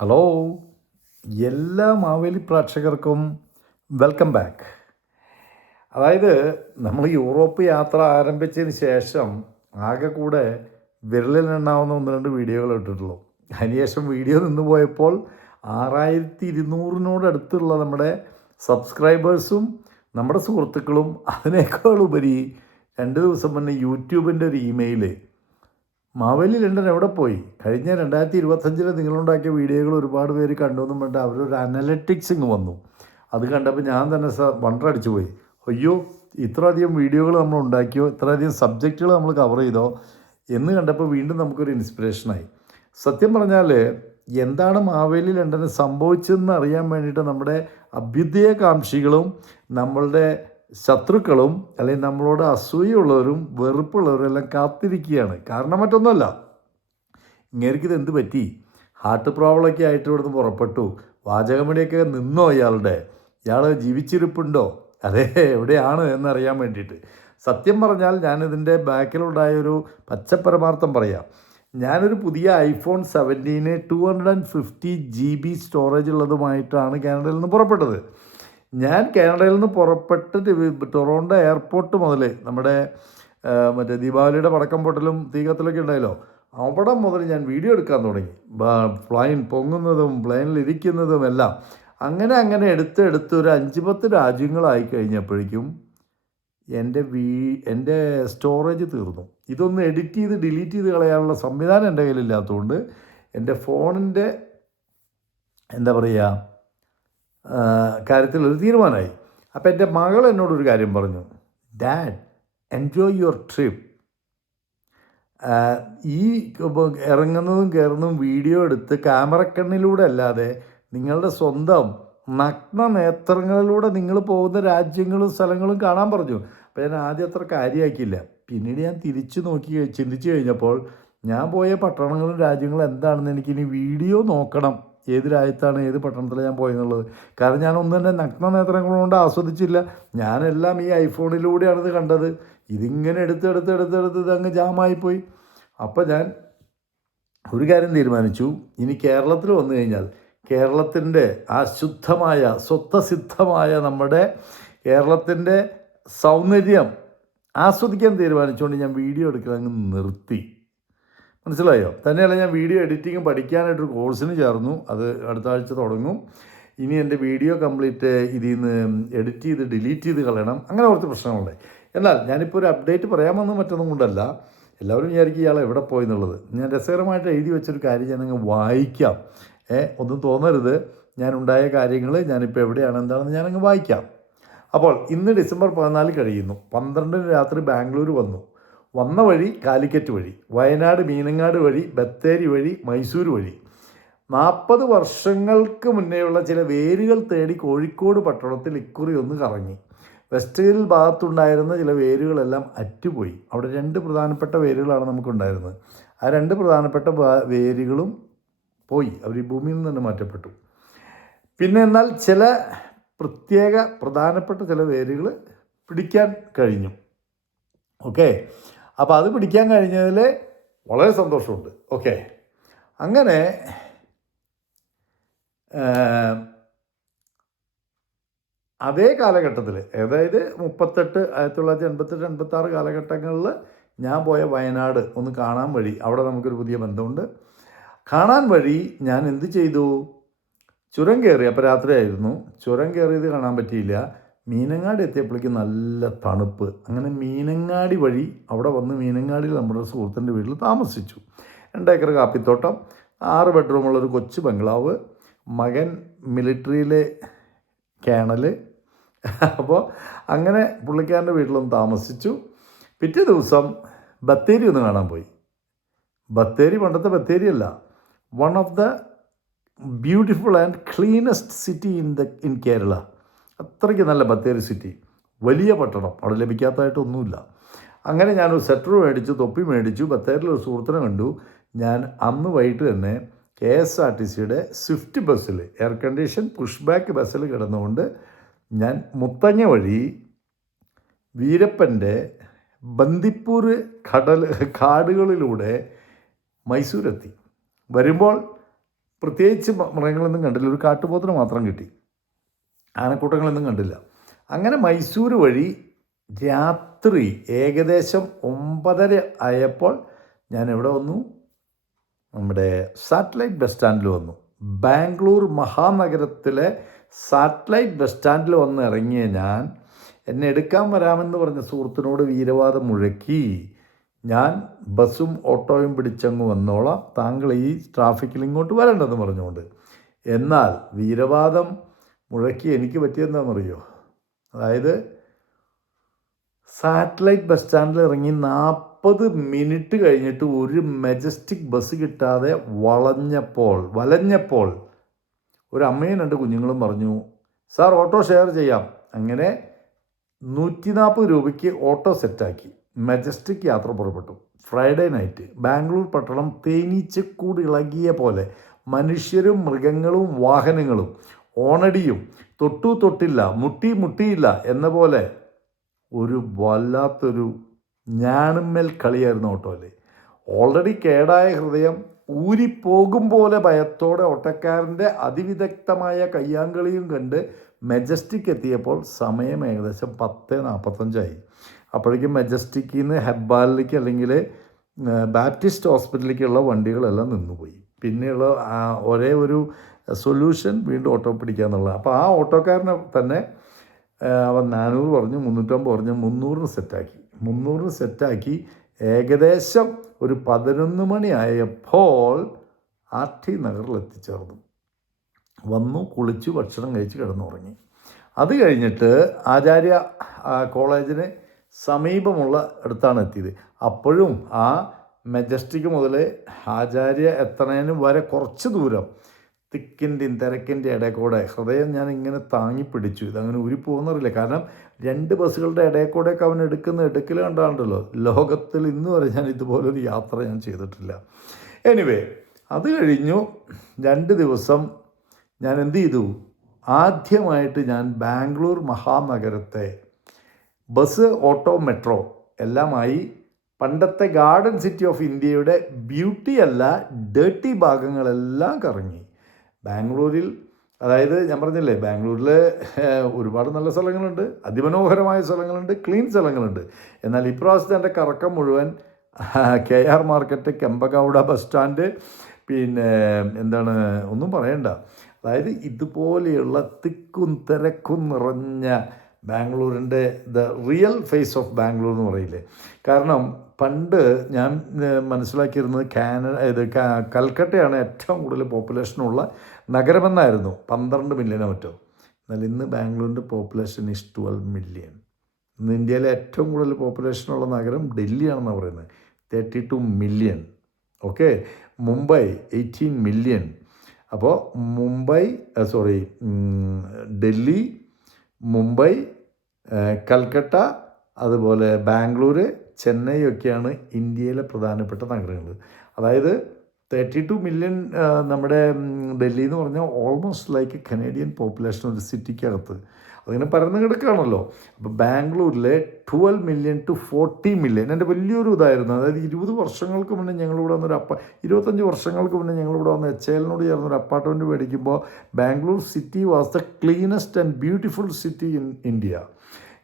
Hello എല്ലാ മാവേലി പ്രേക്ഷകർക്കും welcome back അതായത് നമ്മൾ യൂറോപ്പ് യാത്ര ആരംഭിച്ചതിന് ശേഷം ആകെ കൂടെ വിരലിലെണ്ണാവുന്ന ഒന്ന് രണ്ട് വീഡിയോകൾ ഇട്ടിട്ടുള്ളൂ. അതിനുശേഷം വീഡിയോ നിന്ന് പോയപ്പോൾ ആറായിരത്തി ഇരുന്നൂറിനോട് അടുത്തുള്ള നമ്മുടെ സബ്സ്ക്രൈബേഴ്സും നമ്മുടെ സുഹൃത്തുക്കളും അതിനേക്കാളുപരി രണ്ട് ദിവസം മുന്നേ യൂട്യൂബിന്റെ ഒരു ഇമെയിൽ മാവേലി ലണ്ടൻ എവിടെ പോയി? കഴിഞ്ഞ രണ്ടായിരത്തി ഇരുപത്തഞ്ചിൽ നിങ്ങളുണ്ടാക്കിയ വീഡിയോകൾ ഒരുപാട് പേര് കണ്ടു എന്നും പറഞ്ഞിട്ട് അവരൊരു അനലറ്റിക്സ് ഇങ്ങ് വന്നു. അത് കണ്ടപ്പോൾ ഞാൻ തന്നെ വണ്ടടിച്ചു പോയി. അയ്യോ ഇത്രയധികം വീഡിയോകൾ നമ്മൾ ഉണ്ടാക്കിയോ? ഇത്രയധികം സബ്ജക്റ്റുകൾ നമ്മൾ കവർ ചെയ്തോ? എന്ന് കണ്ടപ്പോൾ വീണ്ടും നമുക്കൊരു ഇൻസ്പിറേഷനായി സത്യം പറഞ്ഞാൽ എന്താണ് മാവേലി ലണ്ടന് സംഭവിച്ചതെന്ന് അറിയാൻ വേണ്ടിയിട്ട് നമ്മുടെ അഭ്യുദയകാംക്ഷികളും നമ്മളുടെ ശത്രുക്കളും അല്ലെങ്കിൽ നമ്മളോട് അസൂയുള്ളവരും വെറുപ്പുള്ളവരും എല്ലാം കാത്തിരിക്കുകയാണ്. കാരണം മറ്റൊന്നുമല്ല. ഇങ്ങേർക്കിത് എന്ത് പറ്റി? ഹാർട്ട് പ്രോബ്ലമൊക്കെ ആയിട്ട് ഇവിടുന്ന് പുറപ്പെട്ടു. വാചകമണിയൊക്കെ നിന്നോ ഇയാളുടെ? ഇയാൾ ജീവിച്ചിരിപ്പുണ്ടോ? അതെ എവിടെയാണ് എന്നറിയാൻ വേണ്ടിയിട്ട്. സത്യം പറഞ്ഞാൽ ഞാനിതിന്റെ ബാക്കിലുണ്ടായൊരു പച്ചപ്പരമാർത്ഥം പറയാം. ഞാനൊരു പുതിയ iPhone seventeen two hundred and fifty G B storage ഉള്ളതുമായിട്ടാണ് കാനഡയിൽ നിന്ന് പുറപ്പെട്ടത്. ഞാൻ കാനഡയിൽ നിന്ന് പുറപ്പെട്ട് ടൊറോണ്ടോ എയർപോർട്ട് മുതൽ നമ്മുടെ മറ്റേ ദീപാവലിയുടെ പടക്കം പൊട്ടലും തീകത്തിലൊക്കെ ഉണ്ടായല്ലോ അവിടെ മുതൽ ഞാൻ വീഡിയോ എടുക്കാൻ തുടങ്ങി. പ്ലെയിൻ പൊങ്ങുന്നതും പ്ലെയിനിൽ ഇരിക്കുന്നതും എല്ലാം. അങ്ങനെ അങ്ങനെ എടുത്ത് എടുത്ത് ഒരു അഞ്ച് പത്ത് രാജ്യങ്ങളായി കഴിഞ്ഞപ്പോഴേക്കും എന്റെ വീ എന്റെ സ്റ്റോറേജ് തീർന്നു. ഇതൊന്ന് എഡിറ്റ് ചെയ്ത് ഡിലീറ്റ് ചെയ്ത് കളയാനുള്ള സംവിധാനം എന്റെ കയ്യിലില്ലാത്തതുകൊണ്ട് എന്റെ ഫോണിന്റെ എന്താ പറയുക കാര്യത്തിൽ ഒരു തീരുമാനമായി. അപ്പോൾ എന്റെ മകൾ എന്നോടൊരു കാര്യം പറഞ്ഞു. ഡാഡ് എൻജോയ് യുവർ ട്രിപ്പ് ഈ ഇറങ്ങുന്നതും കയറുന്നതും വീഡിയോ എടുത്ത് ക്യാമറക്കണ്ണിലൂടെ അല്ലാതെ നിങ്ങളുടെ സ്വന്തം നഗ്ന നേത്രങ്ങളിലൂടെ നിങ്ങൾ പോകുന്ന രാജ്യങ്ങളും സ്ഥലങ്ങളും കാണാൻ പറഞ്ഞു. അപ്പോൾ ഞാൻ ആദ്യം അത്ര കാര്യമാക്കിയില്ല. പിന്നീട് ഞാൻ തിരിച്ചു നോക്കി ചിന്തിച്ചു കഴിഞ്ഞപ്പോൾ ഞാൻ പോയ പട്ടണങ്ങളും രാജ്യങ്ങളും എന്താണെന്ന് എനിക്കിനി വീഡിയോ നോക്കണം. ഏത് രാജ്യത്താണ് ഏത് പട്ടണത്തിലാണ് ഞാൻ പോയെന്നുള്ളത്. കാരണം ഞാൻ ഒന്നും തന്നെ നഗ്ന നേത്രങ്ങൾ കൊണ്ട് ആസ്വദിച്ചില്ല. ഞാനെല്ലാം ഈ ഐഫോണിലൂടെയാണ് ഇത് കണ്ടത്. ഇതിങ്ങനെ എടുത്ത് എടുത്ത് എടുത്ത് എടുത്ത് ഇത് അങ്ങ് ജാമായിപ്പോയി. അപ്പോൾ ഞാൻ ഒരു കാര്യം തീരുമാനിച്ചു. ഇനി കേരളത്തിൽ വന്നു കഴിഞ്ഞാൽ കേരളത്തിന്റെ ആ ശുദ്ധമായ സ്വത്വസിദ്ധമായ നമ്മുടെ കേരളത്തിന്റെ സൗന്ദര്യം ആസ്വദിക്കാൻ തീരുമാനിച്ചുകൊണ്ട് ഞാൻ വീഡിയോ എടുക്കൽ അങ്ങ് നിർത്തി. മനസ്സിലായോ? തന്നെയല്ല ഞാൻ വീഡിയോ എഡിറ്റിംഗ് പഠിക്കാനായിട്ടൊരു കോഴ്സിന് ചേർന്നു. അത് അടുത്ത ആഴ്ച തുടങ്ങും. ഇനി എന്റെ വീഡിയോ കംപ്ലീറ്റ് ഇതിൽ നിന്ന് എഡിറ്റ് ചെയ്ത് ഡിലീറ്റ് ചെയ്ത് കളയണം. അങ്ങനെ കുറച്ച് പ്രശ്നങ്ങളുണ്ട്. എന്നാൽ ഞാനിപ്പോൾ ഒരു അപ്ഡേറ്റ് പറയാൻ പറയാമെന്ന് മറ്റൊന്നും കൊണ്ടല്ല. എല്ലാവരും വിചാരിക്കും ഇയാൾ എവിടെ പോയി എന്നുള്ളത് ഞാൻ രസകരമായിട്ട് എഴുതി വെച്ചൊരു കാര്യം ഞാനങ്ങ് വായിക്കാം. ഏ ഒന്നും തോന്നരുത്. ഞാൻ ഉണ്ടായ കാര്യങ്ങൾ ഞാനിപ്പോൾ എവിടെയാണ് എന്താണെന്ന് ഞാനങ്ങ് വായിക്കാം. അപ്പോൾ ഇന്ന് ഡിസംബർ പതിനാല് കഴിയുന്നു. പന്ത്രണ്ടിന് രാത്രി ബാംഗ്ലൂർ വന്നു. വന്ന വഴി കാലിക്കറ്റ് വഴി വയനാട് മീനങ്ങാട് വഴി ബത്തേരി വഴി മൈസൂർ വഴി. നാൽപ്പത് വർഷങ്ങൾക്ക് മുന്നേയുള്ള ചില വേരുകൾ തേടി കോഴിക്കോട് പട്ടണത്തിൽ ഇക്കുറി ഒന്ന് കറങ്ങി. വെസ്റ്റ് ഹിൽ ഭാഗത്തുണ്ടായിരുന്ന ചില വേരുകളെല്ലാം അറ്റുപോയി. അവിടെ രണ്ട് പ്രധാനപ്പെട്ട വേരുകളാണ് നമുക്കുണ്ടായിരുന്നത്. ആ രണ്ട് പ്രധാനപ്പെട്ട വേരുകളും പോയി. അവർ ഈ ഭൂമിയിൽ നിന്ന് തന്നെ മാറ്റപ്പെട്ടു. പിന്നെ എന്നാൽ ചില പ്രത്യേക പ്രധാനപ്പെട്ട ചില വേരുകൾ പിടിക്കാൻ കഴിഞ്ഞു. ഓക്കെ? അപ്പോൾ അത് പിടിക്കാൻ കഴിഞ്ഞതിൽ വളരെ സന്തോഷമുണ്ട്. ഓക്കെ അങ്ങനെ അതേ കാലഘട്ടത്തിൽ അതായത് മുപ്പത്തെട്ട് ആയിരത്തി തൊള്ളായിരത്തി എൺപത്തെട്ട് എൺപത്തി ആറ് കാലഘട്ടങ്ങളിൽ ഞാൻ പോയ വയനാട് ഒന്ന് കാണാൻ വഴി അവിടെ നമുക്കൊരു പുതിയ ബന്ധമുണ്ട്. കാണാൻ വഴി ഞാൻ എന്ത് ചെയ്തു? ചുരം കയറി അപ്പോൾ രാത്രിയായിരുന്നു. ചുരം കയറിയത് കാണാൻ പറ്റിയില്ല. മീനങ്ങാടി എത്തിയപ്പോഴേക്കും നല്ല തണുപ്പ്. അങ്ങനെ മീനങ്ങാടി വഴി അവിടെ വന്ന് മീനങ്ങാടിയിൽ നമ്മുടെ സുഹൃത്തിന്റെ വീട്ടിൽ താമസിച്ചു. രണ്ടേക്കർ കാപ്പിത്തോട്ടം ആറ് ബെഡ്റൂമുള്ളൊരു കൊച്ചു ബംഗ്ലാവ് മകൻ മിലിറ്ററിയിലെ കേണൽ. അപ്പോൾ അങ്ങനെ പുള്ളിക്കാരന്റെ വീട്ടിലൊന്ന് താമസിച്ചു. പിറ്റേ ദിവസം ബത്തേരി ഒന്ന് കാണാൻ പോയി. ബത്തേരി പണ്ടത്തെ ബത്തേരി അല്ല. One of the beautiful and cleanest city in the in Kerala അത്രയ്ക്ക് നല്ല ബത്തേരി സിറ്റി. വലിയ പട്ടണം. അവിടെ ലഭിക്കാത്തതായിട്ടൊന്നുമില്ല അങ്ങനെ ഞാനൊരു സെറ്റർ മേടിച്ചു തൊപ്പി മേടിച്ചു ബത്തേരിയിൽ ഒരു സുഹൃത്തിനെ കണ്ടു. ഞാൻ അന്ന് വൈകിട്ട് തന്നെ കെ എസ് ആർ ടി സിയുടെ സ്വിഫ്റ്റ് ബസ്സിൽ എയർ കണ്ടീഷൻ പുഷ് ബാക്ക് ബസ്സിൽ കിടന്നുകൊണ്ട് ഞാൻ മുത്തങ്ങ വഴി വീരപ്പന്റെ ബന്ദിപ്പൂർ കടൽ കാടുകളിലൂടെ മൈസൂരെത്തി. വരുമ്പോൾ പ്രത്യേകിച്ച് മൃഗങ്ങളൊന്നും കണ്ടില്ല. ഒരു കാട്ടുപോത്തിന് മാത്രം കിട്ടി. ആനക്കൂട്ടങ്ങളൊന്നും കണ്ടില്ല. അങ്ങനെ മൈസൂർ വഴി രാത്രി ഏകദേശം ഒമ്പതര ആയപ്പോൾ ഞാൻ എവിടെ വന്നു. നമ്മുടെ സാറ്റലൈറ്റ് ബസ് സ്റ്റാൻഡിൽ വന്നു. ബാംഗ്ലൂർ മഹാനഗരത്തിലെ സാറ്റലൈറ്റ് ബസ് സ്റ്റാൻഡിൽ വന്ന് ഇറങ്ങിയ ഞാൻ എന്നെ എടുക്കാൻ വരാമെന്ന് പറഞ്ഞ സുഹൃത്തിനോട് വീരവാദം മുഴക്കി. ഞാൻ ബസ്സും ഓട്ടോയും പിടിച്ചങ്ങ് വന്നോളാം. താങ്കൾ ഈ ട്രാഫിക്കിൽ ഇങ്ങോട്ട് വരേണ്ടതെന്ന് പറഞ്ഞുകൊണ്ട്. എന്നാൽ വീരവാദം മുഴക്കി എനിക്ക് പറ്റിയെന്താണെന്നറിയോ അതായത് സാറ്റലൈറ്റ് ബസ് സ്റ്റാൻഡിൽ ഇറങ്ങി നാൽപ്പത് മിനിറ്റ് കഴിഞ്ഞിട്ട് ഒരു മെജസ്റ്റിക് ബസ് കിട്ടാതെ വളഞ്ഞപ്പോൾ വലഞ്ഞപ്പോൾ ഒരു അമ്മയും രണ്ട് കുഞ്ഞുങ്ങളും പറഞ്ഞു സാർ ഓട്ടോ ഷെയർ ചെയ്യാം. അങ്ങനെ നൂറ്റി നാൽപ്പത് രൂപയ്ക്ക് ഓട്ടോ സെറ്റാക്കി. മെജസ്റ്റിക് യാത്ര പുറപ്പെട്ടു. ഫ്രൈഡേ നൈറ്റ് ബാംഗ്ലൂർ പട്ടണം തേനീച്ചക്കൂട് ഇളകിയ പോലെ മനുഷ്യരും മൃഗങ്ങളും വാഹനങ്ങളും ഓണടിയും. തൊട്ടു തൊട്ടില്ല മുട്ടി മുട്ടിയില്ല എന്ന പോലെ ഒരു വല്ലാത്തൊരു ഞാണുമ്മൽ കളിയായിരുന്നു ഓട്ടോയിൽ ഓൾറെഡി കേടായ ഹൃദയം ഊരിപ്പോകും പോലെ ഭയത്തോടെ ഓട്ടക്കാരന്റെ അതിവിദഗ്ധമായ കയ്യാങ്കളിയും കണ്ട് മെജസ്റ്റിക് എത്തിയപ്പോൾ സമയം ഏകദേശം പത്ത് നാൽപ്പത്തഞ്ചായി. അപ്പോഴേക്കും മെജസ്റ്റിക്കിൽ നിന്ന് ഹെബ്ബാലിലേക്ക് അല്ലെങ്കിൽ ബാപ്റ്റിസ്റ്റ് ഹോസ്പിറ്റലിലേക്കുള്ള വണ്ടികളെല്ലാം നിന്നുപോയി. പിന്നെയുള്ള ഒരേ ഒരു സൊല്യൂഷൻ വീണ്ടും ഓട്ടോ പിടിക്കുക എന്നുള്ളത് അപ്പോൾ ആ ഓട്ടോക്കാരനെ തന്നെ അവൻ നാനൂറ് പറഞ്ഞു മുന്നൂറ്റമ്പത് പറഞ്ഞു മുന്നൂറിന് സെറ്റാക്കി. മുന്നൂറിന് സെറ്റാക്കി ഏകദേശം ഒരു പതിനൊന്ന് മണിയായപ്പോൾ ആർ ടി നഗറിൽ എത്തിച്ചേർന്നു. വന്നു കുളിച്ചു ഭക്ഷണം കഴിച്ച് കിടന്നുറങ്ങി. അത് കഴിഞ്ഞിട്ട് ആചാര്യ കോളേജിന് സമീപമുള്ള അടുത്താണ് എത്തിയത്. അപ്പോഴും ആ മെജസ്റ്റിക് മുതൽ ആചാര്യ എത്തണേന് വരെ കുറച്ച് ദൂരം തിക്കിന്റെയും തിരക്കിന്റെ ഇടയിൽ കൂടെ ഹൃദയം ഞാൻ ഇങ്ങനെ താങ്ങി പിടിച്ചു. ഇതങ്ങനെ ഊരിപ്പോകുന്നറിയില്ല കാരണം രണ്ട് ബസ്സുകളുടെ ഇടയിൽ കൂടെയൊക്കെ അവൻ എടുക്കുന്ന എടുക്കൽ കണ്ടാണ്ടല്ലോ. ലോകത്തിൽ ഇന്ന് വരെ ഞാൻ ഇതുപോലൊരു യാത്ര ഞാൻ ചെയ്തിട്ടില്ല. എനിവേ അത് കഴിഞ്ഞു. രണ്ട് ദിവസം ഞാൻ എന്ത് ചെയ്തു? ആദ്യമായിട്ട് ഞാൻ ബാംഗ്ലൂർ മഹാനഗരത്തെ ബസ് ഓട്ടോ മെട്രോ എല്ലാമായി പണ്ടത്തെ ഗാർഡൻ സിറ്റി ഓഫ് ഇന്ത്യയുടെ ബ്യൂട്ടിയല്ല ഡേർട്ടി ഭാഗങ്ങളെല്ലാം കറങ്ങി. ബാംഗ്ലൂരിൽ അതായത് ഞാൻ പറഞ്ഞില്ലേ ബാംഗ്ലൂരിൽ ഒരുപാട് നല്ല സ്ഥലങ്ങളുണ്ട് അതിമനോഹരമായ സ്ഥലങ്ങളുണ്ട് ക്ലീൻ സ്ഥലങ്ങളുണ്ട്. എന്നാൽ ഇപ്രാവശ്യത്തെ എന്റെ കറക്കം മുഴുവൻ K R market Kempegowda bus stand പിന്നെ എന്താണ് ഒന്നും പറയണ്ട. അതായത് ഇതുപോലെയുള്ള തിക്കും തിരക്കും നിറഞ്ഞ ബാംഗ്ലൂരിന്റെ the real face of Bangalore എന്ന് പറയില്ലേ. കാരണം പണ്ട് ഞാൻ മനസ്സിലാക്കിയിരുന്നത് കാനഡ ഇത് കൽക്കട്ടയാണ് ഏറ്റവും കൂടുതൽ പോപ്പുലേഷനുള്ള നഗരമെന്നായിരുന്നു പന്ത്രണ്ട് മില്യനോ മറ്റോ. എന്നാൽ ഇന്ന് ബാംഗ്ലൂരിന്റെ പോപ്പുലേഷൻ ഇസ് ട്വൽവ് മില്യൺ. ഇന്ന് ഇന്ത്യയിലെ ഏറ്റവും കൂടുതൽ പോപ്പുലേഷനുള്ള നഗരം ഡൽഹിയാണെന്നാണ് പറയുന്നത്. Thirty two million. Okay? Mumbai eighteen million. അപ്പോൾ മുംബൈ സോറി ഡൽഹി മുംബൈ കൽക്കട്ട അതുപോലെ ബാംഗ്ലൂർ ചെന്നൈ ഒക്കെയാണ് ഇന്ത്യയിലെ പ്രധാനപ്പെട്ട നഗരങ്ങൾ അതായത് തേർട്ടി ടു മില്യൺ നമ്മുടെ ഡൽഹി എന്ന് പറഞ്ഞാൽ ഓൾമോസ്റ്റ് ലൈക്ക് കനേഡിയൻ പോപ്പുലേഷൻ ഒരു സിറ്റിക്കകത്ത് അതിങ്ങനെ പരന്ന് കിടക്കുകയാണല്ലോ അപ്പോൾ ബാംഗ്ലൂരിലെ twelve million to forty million എന്റെ വലിയൊരു ഇതായിരുന്നു. അതായത് ഇരുപത് വർഷങ്ങൾക്ക് മുന്നേ ഞങ്ങളിവിടെ വന്നൊരു അപ്പ ഇരുപത്തഞ്ച് വർഷങ്ങൾക്ക് മുന്നേ ഞങ്ങളിവിടെ വന്ന് എച്ച് എല്ലിനോട് ചേർന്നൊരു അപ്പാർട്ട്മെന്റ് മേടിക്കുമ്പോൾ Bangalore city was the cleanest and beautiful city in India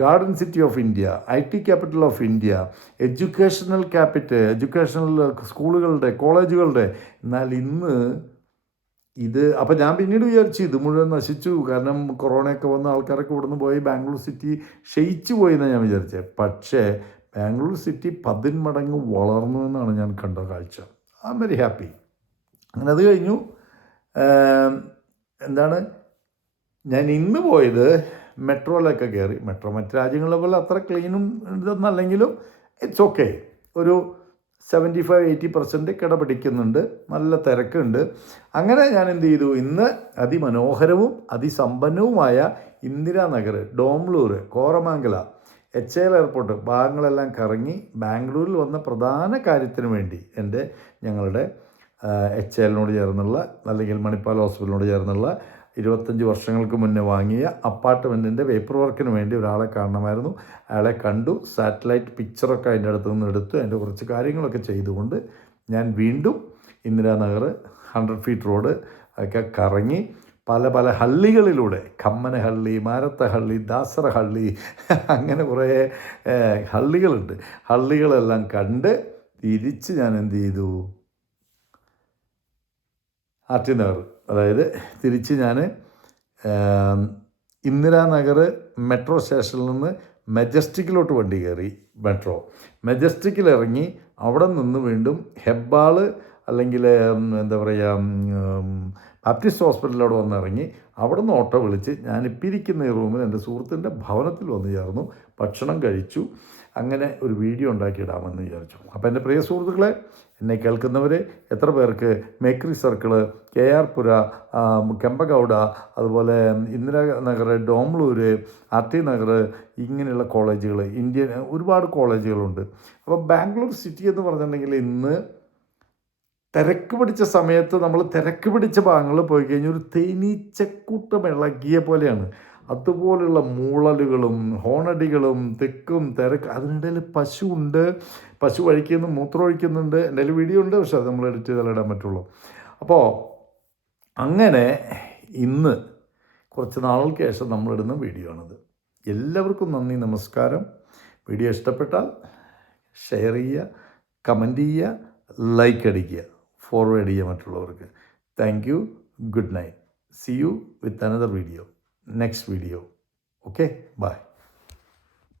garden city of India I T capital of India educational capital educational സ്കൂളുകളുടെ കോളേജുകളുടെ എന്നാൽ ഇന്ന് ഇത് അപ്പം ഞാൻ പിന്നീട് വിചാരിച്ചു ഇത് മുഴുവൻ നശിച്ചു. കാരണം കൊറോണയൊക്കെ വന്ന ആൾക്കാരൊക്കെ ഇവിടുന്ന് പോയി ബാംഗ്ലൂർ സിറ്റി ക്ഷയിച്ചു പോയി എന്നാണ് ഞാൻ വിചാരിച്ചത് പക്ഷേ ബാംഗ്ലൂർ സിറ്റി പതിന്മടങ്ങ് വളർന്നു എന്നാണ് ഞാൻ കണ്ട കാഴ്ച. ഐ എം വെരി ഹാപ്പി അങ്ങനെ അത് കഴിഞ്ഞു. എന്താണ്? ഞാൻ ഇന്ന് പോയത് മെട്രോയിലൊക്കെ കയറി മെട്രോ മറ്റ് രാജ്യങ്ങളെ പോലെ അത്ര ക്ലീനും ഇതൊന്നല്ലെങ്കിലും ഇറ്റ്സ് ഓക്കെ ഒരു സെവന്റി ഫൈവ് എയ്റ്റി പെർസെന്റ് കിടപിടിക്കുന്നുണ്ട്. നല്ല തിരക്കുണ്ട്. അങ്ങനെ ഞാൻ എന്ത് ചെയ്തു? ഇന്ന് അതിമനോഹരവും അതിസമ്പന്നവുമായ Indiranagar Domlur Koramangala H L airport ഭാഗങ്ങളെല്ലാം കറങ്ങി ബാംഗ്ലൂരിൽ വന്ന പ്രധാന കാര്യത്തിന് വേണ്ടി എന്റെ ഞങ്ങളുടെ എച്ച് എല്ലിനോട് ചേർന്നുള്ള അല്ലെങ്കിൽ മണിപ്പാൽ ഹോസ്പിറ്റലിനോട് ചേർന്നുള്ള ഇരുപത്തഞ്ച് വർഷങ്ങൾക്ക് മുന്നേ വാങ്ങിയ അപ്പാർട്ട്മെന്റിന്റെ പേപ്പർ വർക്കിന് വേണ്ടി ഒരാളെ കാണണമായിരുന്നു. അയാളെ കണ്ടു. സാറ്റലൈറ്റ് പിക്ചറൊക്കെ അതിന്റെ അടുത്ത് നിന്ന് എടുത്തു. അതിന്റെ കുറച്ച് കാര്യങ്ങളൊക്കെ ചെയ്തുകൊണ്ട് ഞാൻ വീണ്ടും ഇന്ദിരാനഗർ ഹൺഡ്രഡ് ഫീറ്റ് റോഡ് ഒക്കെ കറങ്ങി പല പല ഹള്ളികളിലൂടെ കമ്മനഹള്ളി മാരത്തഹള്ളി ദാസറഹള്ളി അങ്ങനെ കുറേ ഹള്ളികളുണ്ട്. ഹള്ളികളെല്ലാം കണ്ട് തിരിച്ച് ഞാൻ എന്ത് ചെയ്തു? ആർട്ടി നഗർ അതായത് തിരിച്ച് ഞാൻ ഇന്ദിരാനഗർ മെട്രോ സ്റ്റേഷനിൽ നിന്ന് മെജസ്റ്റിക്കിലോട്ട് വണ്ടി കയറി മെട്രോ. മെജസ്റ്റിക്കിൽ ഇറങ്ങി അവിടെ നിന്ന് വീണ്ടും ഹെബ്ബാൾ അല്ലെങ്കിൽ എന്താ പറയുക ബാപ്റ്റിസ്റ്റ് ഹോസ്പിറ്റലിലവിടെ വന്ന് ഇറങ്ങി അവിടെ നിന്ന് ഓട്ടോ വിളിച്ച് ഞാൻ പിരിക്കുന്ന ഈ റൂമിൽ എന്റെ സുഹൃത്തിന്റെ ഭവനത്തിൽ വന്ന് ചേർന്നു ഭക്ഷണം കഴിച്ചു. അങ്ങനെ ഒരു വീഡിയോ ഉണ്ടാക്കിയിടാമെന്ന് വിചാരിച്ചു. അപ്പോൾ എന്റെ പ്രിയ സുഹൃത്തുക്കളെ എന്നെ കേൾക്കുന്നവർ എത്ര പേർക്ക് മേക്രി circle K R Pura Kempegowda അതുപോലെ ഇന്ദിരാനഗർ ഡോംലൂര് ആർ ടി നഗർ ഇങ്ങനെയുള്ള കോളേജുകൾ ഇന്ത്യൻ ഒരുപാട് കോളേജുകളുണ്ട്. അപ്പോൾ ബാംഗ്ലൂർ സിറ്റി എന്ന് പറഞ്ഞിട്ടുണ്ടെങ്കിൽ ഇന്ന് തിരക്ക് പിടിച്ച സമയത്ത് നമ്മൾ തിരക്ക് പിടിച്ച ഭാഗങ്ങളിൽ പോയി കഴിഞ്ഞാൽ ഒരു തേനീച്ചക്കൂട്ടം ഇളകിയ പോലെയാണ്. അതുപോലുള്ള മൂളലുകളും ഹോണടികളും തെക്കും തിരക്ക് അതിനിടയിൽ പശു ഉണ്ട്. പശു കഴിക്കുന്നു മൂത്രം ഒഴിക്കുന്നുണ്ട്. എന്റെ കയ്യിൽ വീഡിയോ ഉണ്ട്? പക്ഷെ അത് നമ്മൾ എഡിറ്റ് ചെയ്താൽ ഇടാൻ പറ്റുള്ളൂ. അപ്പോൾ അങ്ങനെ ഇന്ന് കുറച്ച് നാളുകൾക്ക് ശേഷം നമ്മളിടുന്ന വീഡിയോ ആണിത്. എല്ലാവർക്കും നന്ദി നമസ്കാരം. വീഡിയോ ഇഷ്ടപ്പെട്ടാൽ ഷെയർ ചെയ്യുക കമന്റ് ചെയ്യുക ലൈക്ക് അടിക്കുക ഫോർവേഡ് ചെയ്യുക മറ്റുള്ളവർക്ക്. Thank you good night. See you with another video. Next video okay bye